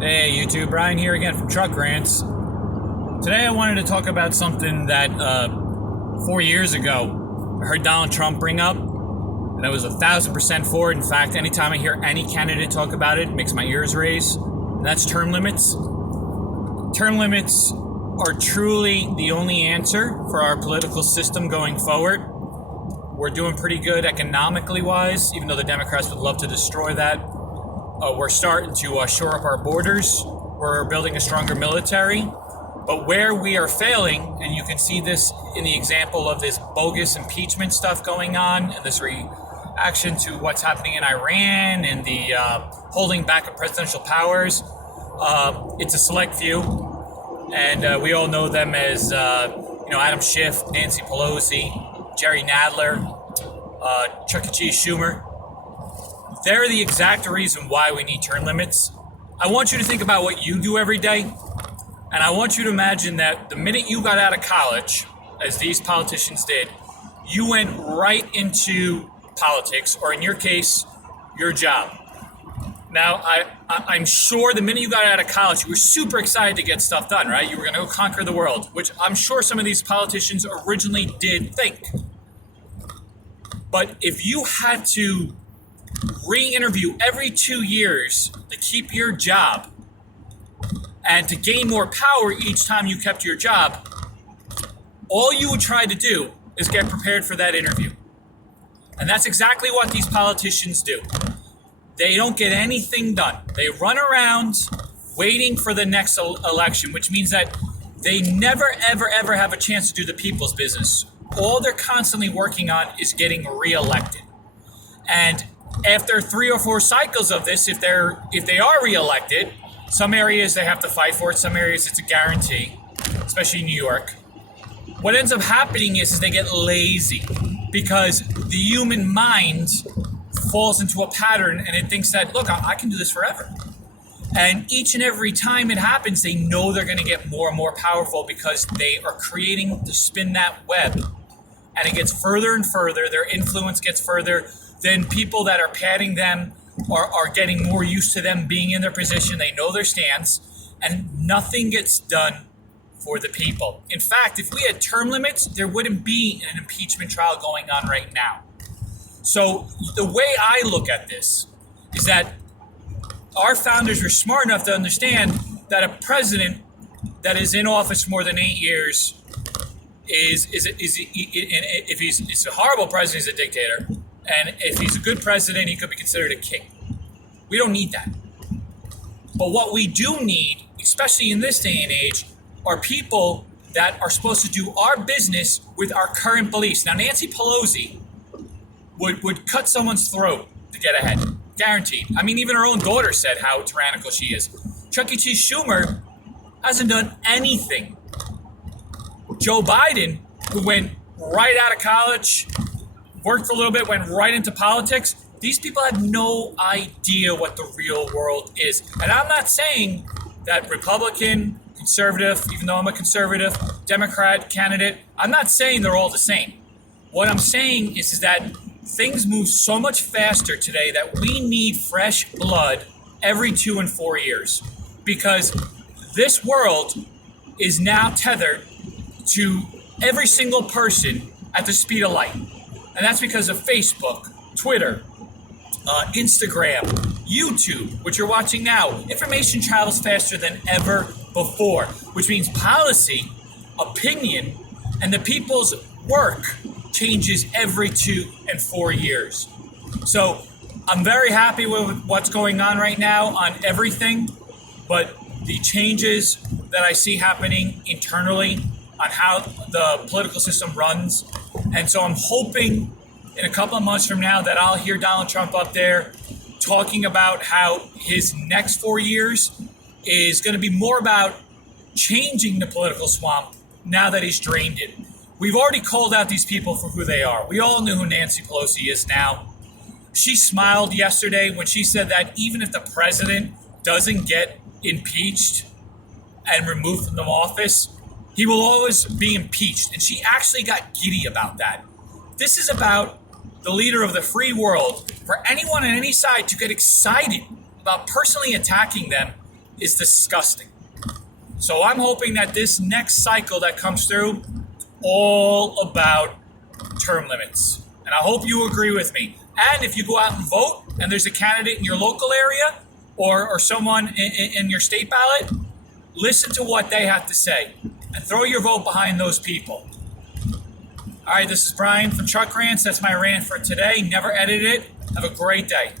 Hey YouTube, Brian here again from Truck Rants. Today I wanted to talk about something that 4 years ago I heard Donald Trump bring up, and I was 1,000% for it. In fact, anytime I hear any candidate talk about it, it makes my ears raise, and that's term limits. Term limits are truly the only answer for our political system going forward. We're doing pretty good economically wise, even though the Democrats would love to destroy that. We're starting to shore up our borders. We're building a stronger military. But where we are failing, and you can see this in the example of this bogus impeachment stuff going on, and this reaction to what's happening in Iran and the holding back of presidential powers, it's a select few. And we all know them as, Adam Schiff, Nancy Pelosi, Jerry Nadler, Chuck E. Cheese Schumer. They're the exact reason why we need term limits. I want you to think about what you do every day, and I want you to imagine that the minute you got out of college, as these politicians did, you went right into politics, or in your case, your job. Now, I'm sure the minute you got out of college, you were super excited to get stuff done, right? You were going to go conquer the world, which I'm sure some of these politicians originally did think. But if you had to re-interview every 2 years to keep your job and to gain more power each time you kept your job, all you would try to do is get prepared for that interview. And that's exactly what these politicians do. They don't get anything done. They run around waiting for the next election, which means that they never, ever, ever have a chance to do the people's business. All they're constantly working on is getting re-elected. And after 3 or 4 cycles of this, if they are reelected, some areas they have to fight for it, some areas it's a guarantee, especially in New York. What ends up happening is they get lazy because the human mind falls into a pattern and it thinks that, look, I can do this forever. And each and every time it happens, they know they're going to get more and more powerful because they are creating to spin that web. And it gets further and further, their influence gets further. Then people that are patting them are getting more used to them being in their position. They know their stance, and nothing gets done for the people. In fact, if we had term limits, there wouldn't be an impeachment trial going on right now. So the way I look at this is that our founders were smart enough to understand that a president that is in office more than 8 years if he's a horrible president, he's a dictator. And if he's a good president, he could be considered a king. We don't need that. But what we do need, especially in this day and age, are people that are supposed to do our business with our current beliefs. Now, Nancy Pelosi would cut someone's throat to get ahead. Guaranteed. I mean, even her own daughter said how tyrannical she is. Chuck E. Cheese Schumer hasn't done anything. Joe Biden, who went right out of college, worked for a little bit, went right into politics. These people have no idea what the real world is. And I'm not saying that Republican, conservative, even though I'm a conservative, Democrat candidate, I'm not saying they're all the same. What I'm saying is that things move so much faster today that we need fresh blood every 2 and 4 years. Because this world is now tethered to every single person at the speed of light. And that's because of Facebook, Twitter, Instagram, YouTube, which you're watching now. Information travels faster than ever before, which means policy, opinion, and the people's work changes every 2 and 4 years. So I'm very happy with what's going on right now on everything, but the changes that I see happening internally on how the political system runs. And so I'm hoping in a couple of months from now that I'll hear Donald Trump up there talking about how his next 4 years is going to be more about changing the political swamp now that he's drained it. We've already called out these people for who they are. We all knew who Nancy Pelosi is now. She smiled yesterday when she said that even if the president doesn't get impeached and removed from the office, he will always be impeached. And she actually got giddy about that. This is about the leader of the free world, for anyone on any side to get excited about personally attacking them is disgusting. So I'm hoping that this next cycle that comes through, all about term limits. And I hope you agree with me. And if you go out and vote and there's a candidate in your local area or someone in your state ballot, listen to what they have to say and throw your vote behind those people. All right, this is Brian from Truck Rants. That's my rant for today. Never edit it. Have a great day.